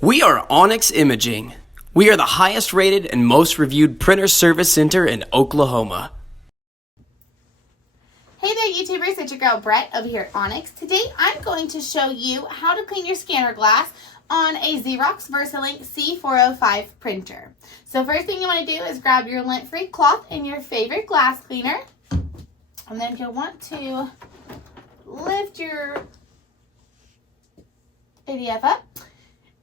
We are Onyx Imaging. We are the highest rated and most reviewed printer service center in Oklahoma. Hey there YouTubers, it's your girl Brett over here at Onyx. Today I'm going to show you how to clean your scanner glass on a Xerox VersaLink C405 printer. So first thing you want to do is grab your lint-free cloth and your favorite glass cleaner. And then you'll want to lift your ADF up.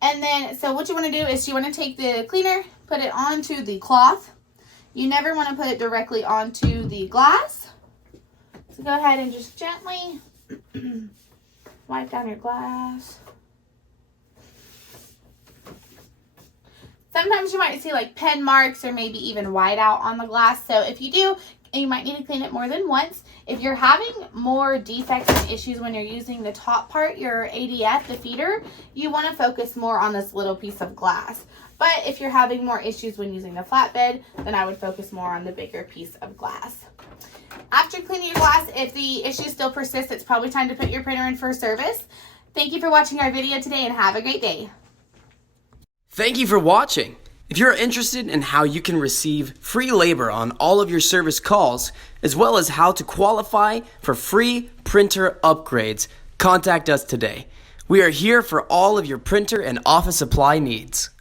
And then, so what you want to do is you want to take the cleaner, put it onto the cloth. You never want to put it directly onto the glass. So go ahead and just gently wipe down your glass. Sometimes you might see like pen marks or maybe even whiteout on the glass. So if you do, you might need to clean it more than once. If you're having more defects and issues when you're using the top part, your ADF, the feeder, you want to focus more on this little piece of glass. But if you're having more issues when using the flatbed, then I would focus more on the bigger piece of glass. After cleaning your glass, if the issue still persists, it's probably time to put your printer in for service. Thank you for watching our video today and have a great day. Thank you for watching. If you're interested in how you can receive free labor on all of your service calls, as well as how to qualify for free printer upgrades, contact us today. We are here for all of your printer and office supply needs.